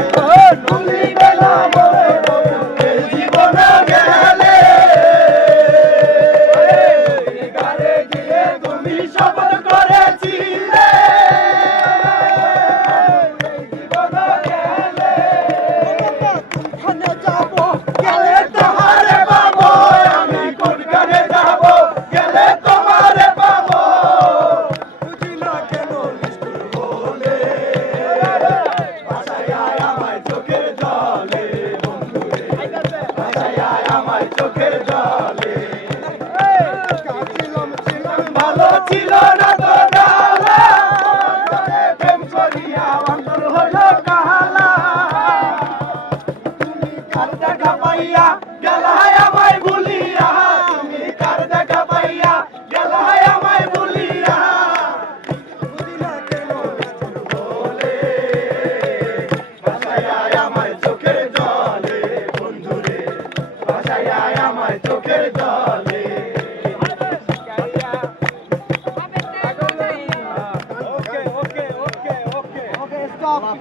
Oh. চোখের জলে। ভালো ছিল না তো ডালা প্রেম করিয়া অন্তর হলো কালা। আমায় Okay, okay, okay, okay. Okay, stop.